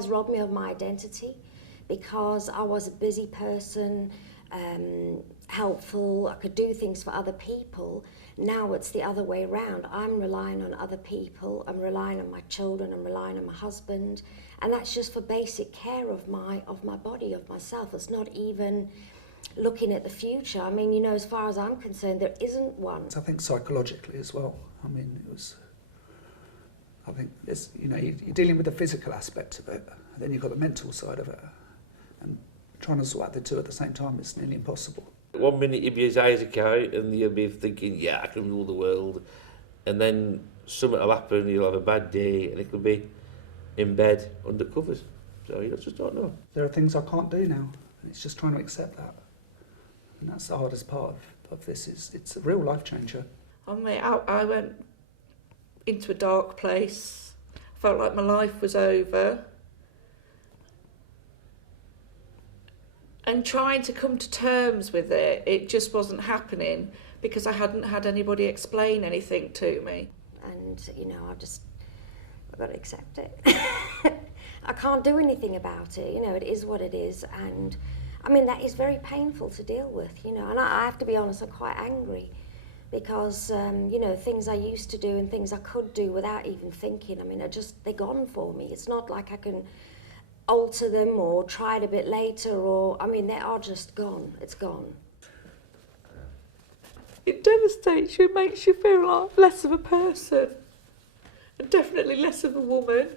has robbed me of my identity, because I was a busy person, helpful, I could do things for other people. Now it's the other way around. I'm relying on other people, I'm relying on my children, I'm relying on my husband, and that's just for basic care of my body, of myself. It's not even looking at the future. I mean, you know, as far as I'm concerned, there isn't one. I think psychologically as well. I mean, I think it's, you know, you're dealing with the physical aspect of it, and then you've got the mental side of it, and trying to sort out the two at the same time is nearly impossible. 1 minute he'll be as high as a kite and you'll be thinking, yeah, I can rule the world, and then something will happen, you'll have a bad day, and it could be in bed under covers. So you just don't know. There are things I can't do now, and it's just trying to accept that. And that's the hardest part of this. It's a real life changer. I went into a dark place. I felt like my life was over. And trying to come to terms with it, it just wasn't happening because I hadn't had anybody explain anything to me. And, you know, I've got to accept it. I can't do anything about it, you know, it is what it is. And I mean, that is very painful to deal with, you know, and I have to be honest, I'm quite angry because, you know, things I used to do and things I could do without even thinking, I mean, they're gone for me. It's not like I can alter them or try it a bit later, or, I mean, they are just gone. It's gone. It devastates you, it makes you feel like less of a person and definitely less of a woman.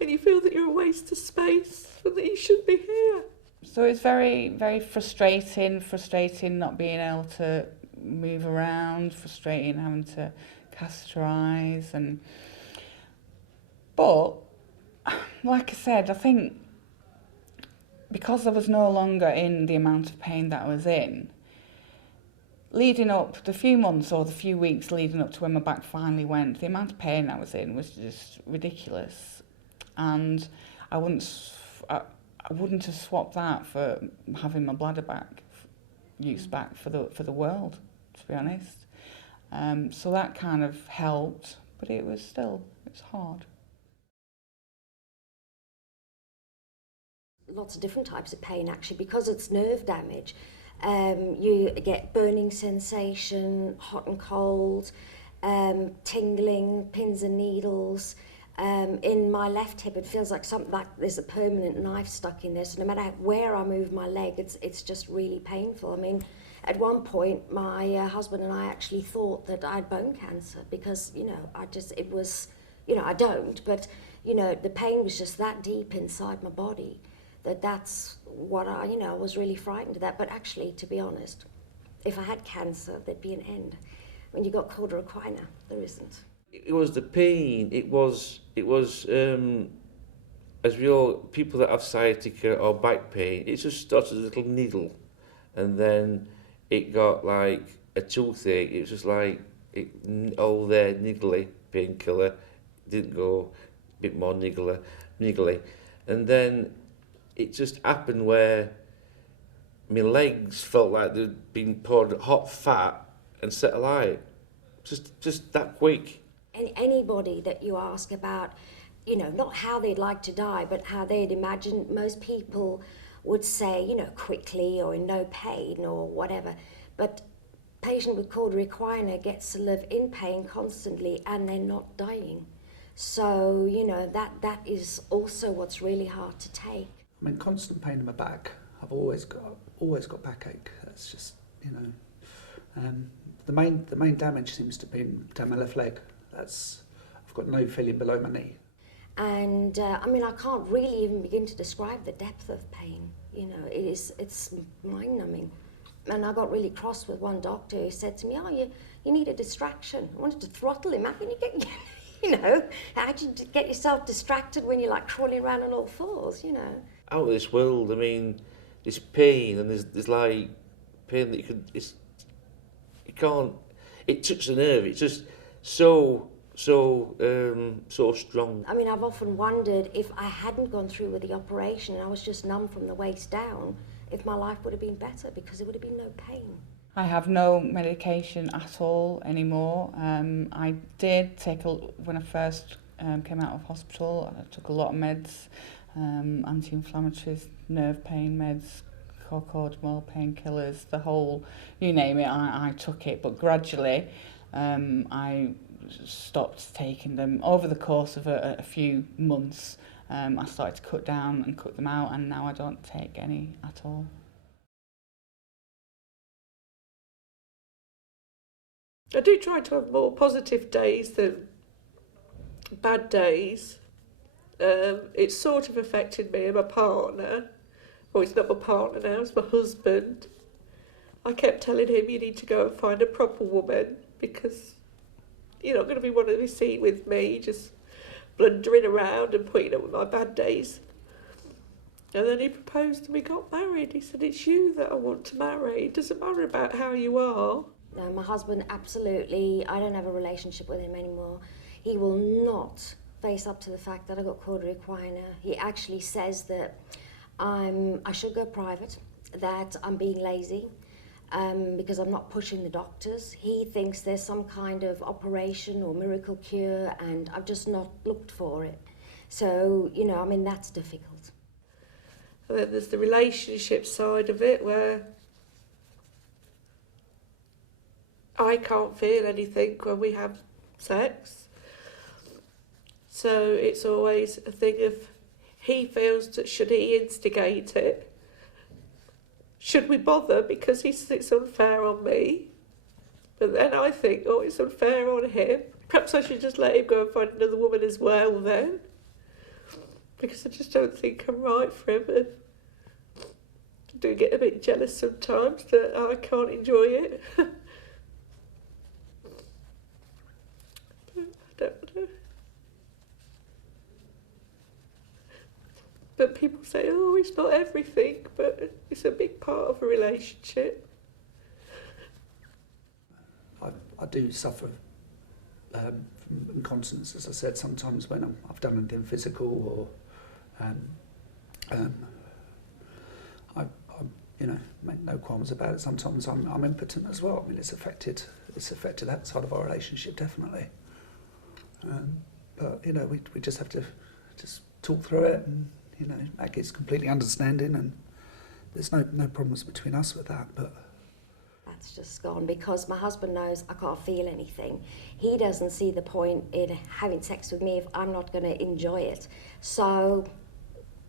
And you feel that you're a waste of space and that you shouldn't be here. So it's very, very frustrating not being able to move around, frustrating having to catheterise. But, like I said, I think because I was no longer in the amount of pain that I was in, leading up, the few months or the few weeks leading up to when my back finally went, the amount of pain I was in was just ridiculous. And I wouldn't have swapped that for having my bladder back, use back for the world, to be honest. So that kind of helped, but it's hard. Lots of different types of pain, actually, because it's nerve damage. You get burning sensation, hot and cold, tingling, pins and needles. In my left hip, it feels like there's a permanent knife stuck in there. So no matter where I move my leg, it's just really painful. I mean, at one point, my husband and I actually thought that I had bone cancer because, you know, it was, you know, I don't, but, you know, the pain was just that deep inside my body that's what I was really frightened of that. But actually, to be honest, if I had cancer, there'd be an end. When you got Cauda Equina, there isn't. It was the pain. It was as we all people that have sciatica or back pain. It just started as a little needle, and then it got like a toothache. It was just like all there niggly painkiller. Didn't go, a bit more niggly, and then it just happened where my legs felt like they'd been poured hot fat and set alight. Just that quick. Anybody that you ask about, you know, not how they'd like to die, but how they'd imagine, most people would say, you know, quickly or in no pain or whatever. But a patient with Cauda Equina gets to live in pain constantly and they're not dying. So, you know, that is also what's really hard to take. I mean, constant pain in my back. I've always got backache. That's just, you know, the main damage seems to be down my left leg. I've got no feeling below my knee. And I mean, I can't really even begin to describe the depth of pain. You know, it's mind-numbing. And I got really cross with one doctor who said to me, "Oh, you need a distraction." I wanted to throttle him. How can you get, you know, how do you get yourself distracted when you're like crawling around on all fours, you know? Out of this world. I mean, there's pain and there's like pain that you can't. It touches the nerve. It's just so strong. I mean, I've often wondered if I hadn't gone through with the operation and I was just numb from the waist down, if my life would have been better because there would have been no pain. I have no medication at all anymore. I did take when I first came out of hospital. I took a lot of meds, anti-inflammatories, nerve pain meds, cocodamol, painkillers, the whole, you name it, I took it. But gradually, I stopped taking them. Over the course of a few months, I started to cut down and cut them out, and now I don't take any at all. I do try to have more positive days than bad days. It's sort of affected me and my partner. Well, it's not my partner now, it's my husband. I kept telling him, you need to go and find a proper woman because you're not going to be one to be seen with me just blundering around and putting up with my bad days. And then he proposed and we got married. He said, it's you that I want to marry. It doesn't matter about how you are. No, my husband, absolutely, I don't have a relationship with him anymore. He will not face up to the fact that I got Cauda Equina. He actually says that I should go private, that I'm being lazy, because I'm not pushing the doctors. He thinks there's some kind of operation or miracle cure, and I've just not looked for it. So, you know, I mean, that's difficult. And then there's the relationship side of it where I can't feel anything when we have sex. So it's always a thing of he feels that should he instigate it? Should we bother because he says it's unfair on me? But then I think, oh, it's unfair on him. Perhaps I should just let him go and find another woman as well then. Because I just don't think I'm right for him. And I do get a bit jealous sometimes that I can't enjoy it. I don't know. But people say, oh, it's not everything, but it's a big part of a relationship. I do suffer from incontinence, as I said, sometimes when I've done anything physical or I you know, make no qualms about it. Sometimes I'm impotent as well. I mean, it's affected that side of our relationship, definitely. But, you know, we just have to just talk through it and, you know, Maggie is completely understanding and there's no problems between us with that, but... That's just gone because my husband knows I can't feel anything. He doesn't see the point in having sex with me if I'm not going to enjoy it. So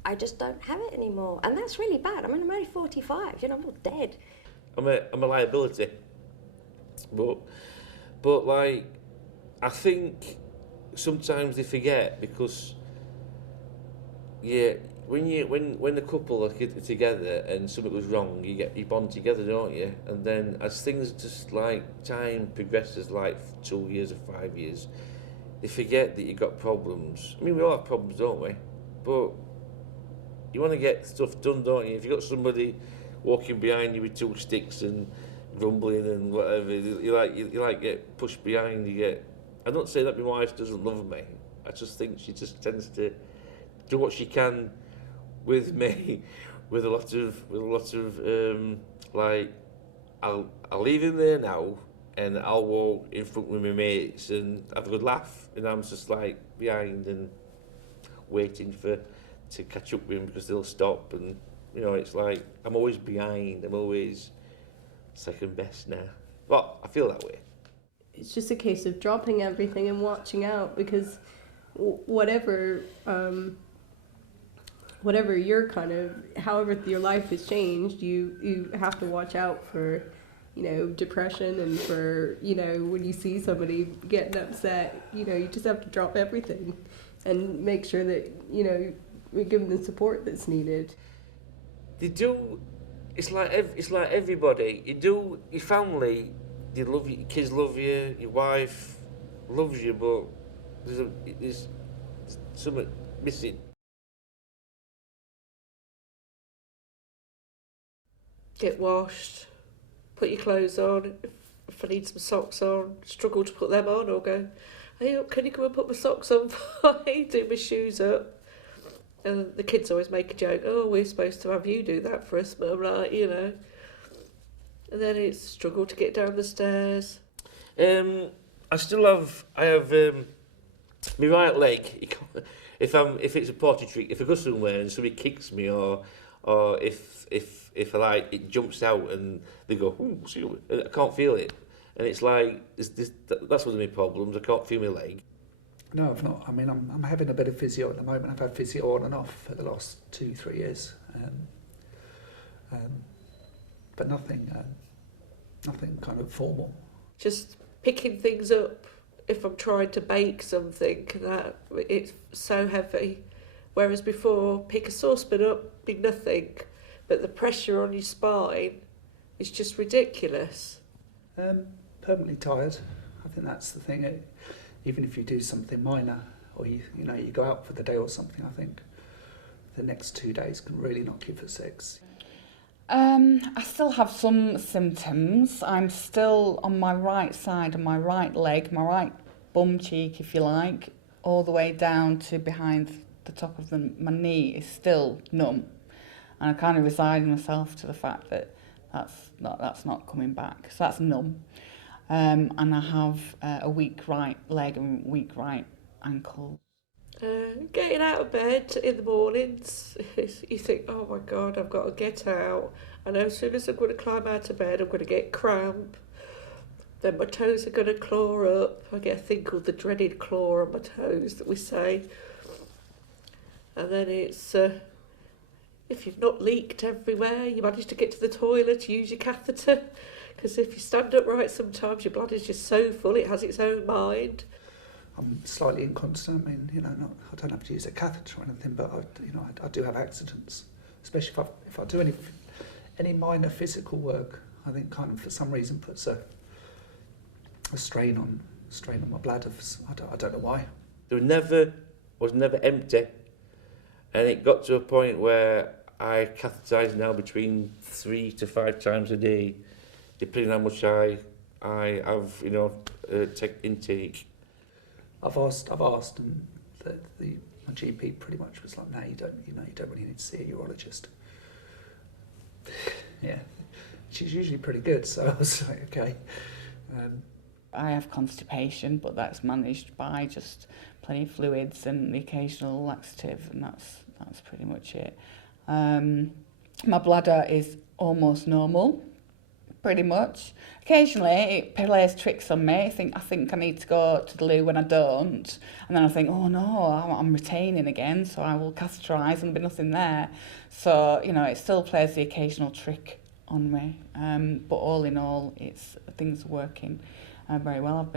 I just don't have it anymore. And that's really bad. I mean, I'm only 45, you know, I'm not dead. I'm a liability. But like, I think sometimes they forget because, yeah, when the couple are together and something goes wrong, you bond together, don't you? And then as things just like time progresses, like 2 years or 5 years, they forget that you've got problems. I mean, we all have problems, don't we? But you want to get stuff done, don't you? If you've got somebody walking behind you with 2 sticks and grumbling and whatever, you like get pushed behind. I don't say that my wife doesn't love me. I just think she just tends to do what she can with me, with a lot of like, I'll leave him there now, and I'll walk in front with my mates and have a good laugh, and I'm just like behind and waiting to catch up with him because they'll stop, and you know, it's like I'm always behind. I'm always second best now. But I feel that way. It's just a case of dropping everything and watching out because whatever your kind of, however your life has changed, you have to watch out for, you know, depression and for, you know, when you see somebody getting upset, you know, you just have to drop everything and make sure that, you know, we give them the support that's needed. They do. It's like everybody. You do. Your family, they love you. Your kids love you. Your wife loves you, but there's something missing. Get washed, put your clothes on. If I need some socks on, struggle to put them on, or go, hey, can you come and put my socks on for me? Do my shoes up. And the kids always make a joke, oh, we're supposed to have you do that for us, Mum, like, you know. And then it's struggle to get down the stairs. I have My right leg, if it's a potty trick, if I go somewhere and somebody kicks me, or if I like it jumps out and they go, ooh, see, I can't feel it, and it's like that's one of my problems. I can't feel my leg. No, I've not. I mean, I'm having a bit of physio at the moment. I've had physio on and off for the last 2-3 years, but nothing kind of formal. Just picking things up if I'm trying to bake something, that it's so heavy. Whereas before, pick a saucepan up, be nothing, but the pressure on your spine is just ridiculous. Permanently tired. I think that's the thing. Even if you do something minor, or you go out for the day or something, I think the next 2 days can really knock you for six. I still have some symptoms. I'm still on my right side of my right leg, my right bum cheek, if you like, all the way down to behind the top of my knee is still numb. And I kind of resigned myself to the fact that that's not coming back. So that's numb. And I have a weak right leg and weak right ankle. Getting out of bed in the mornings, you think, oh my God, I've got to get out. I know as soon as I'm going to climb out of bed, I'm going to get cramp. Then my toes are going to claw up. I get a thing called the dreaded claw on my toes that we say. And then it's, if you've not leaked everywhere, you manage to get to the toilet, use your catheter. Because if you stand upright, sometimes your bladder's just so full, it has its own mind. I'm slightly incontinent. I mean, I don't have to use a catheter or anything, but I do have accidents, especially if I do any minor physical work. I think kind of for some reason puts a strain on my bladder. I don't know why. Was never empty, and it got to a point where I catheterise now between 3 to 5 times a day, depending on how much I have, take intake. I've asked, and my GP pretty much was like, no, you don't really need to see a urologist. Yeah, she's usually pretty good, so I was like, okay. I have constipation, but that's managed by just plenty of fluids and the occasional laxative, and that's pretty much it. My bladder is almost normal, pretty much. Occasionally it plays tricks on me. I think I need to go to the loo when I don't, and then I think, oh no, I'm retaining again, so I will catheterise and there'll be nothing there. So it still plays the occasional trick on me. But all in all, things are working very well. I've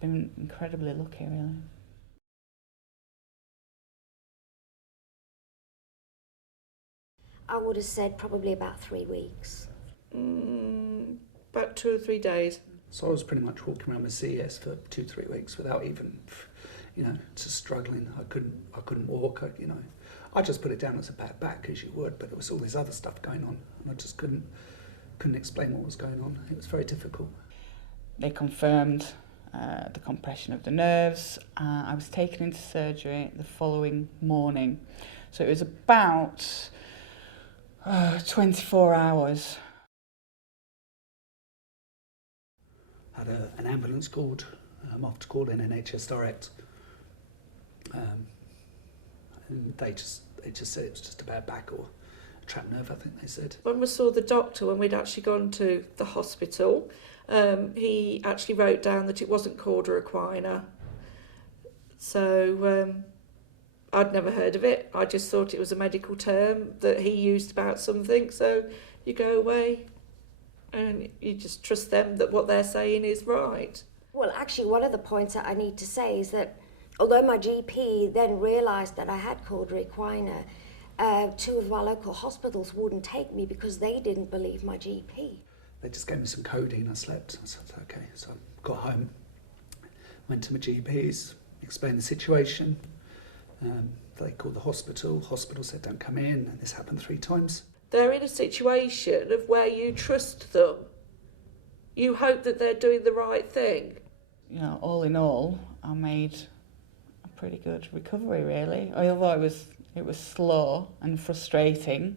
been incredibly lucky, really. I would have said probably about 3 weeks. About 2 or 3 days. So I was pretty much walking around with CES for 2-3 weeks without even, just struggling. I couldn't walk. I just put it down as a bad back, as you would, but there was all this other stuff going on, and I just couldn't explain what was going on. It was very difficult. They confirmed the compression of the nerves. I was taken into surgery the following morning. So it was about 24 hours. Had an ambulance called, after calling NHS Direct. And they just said it was just a bad back or a trapped nerve, I think they said. When we saw the doctor, when we'd actually gone to the hospital, he actually wrote down that it wasn't Cauda Equina. So I'd never heard of it. I just thought it was a medical term that he used about something. So you go away and you just trust them that what they're saying is right. Well, actually, one of the points that I need to say is that although my GP then realised that I had Cauda Equina, 2 of our local hospitals wouldn't take me because they didn't believe my GP. They just gave me some codeine. I slept. I said, okay. So I got home, went to my GPs, explained the situation. They called the hospital. Hospital said, don't come in. And this happened 3 times. They're in a situation of where you trust them. You hope that they're doing the right thing. All in all, I made a pretty good recovery, really. Although it was slow and frustrating.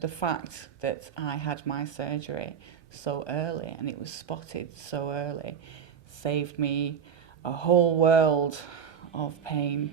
The fact that I had my surgery so early and it was spotted so early saved me a whole world of pain.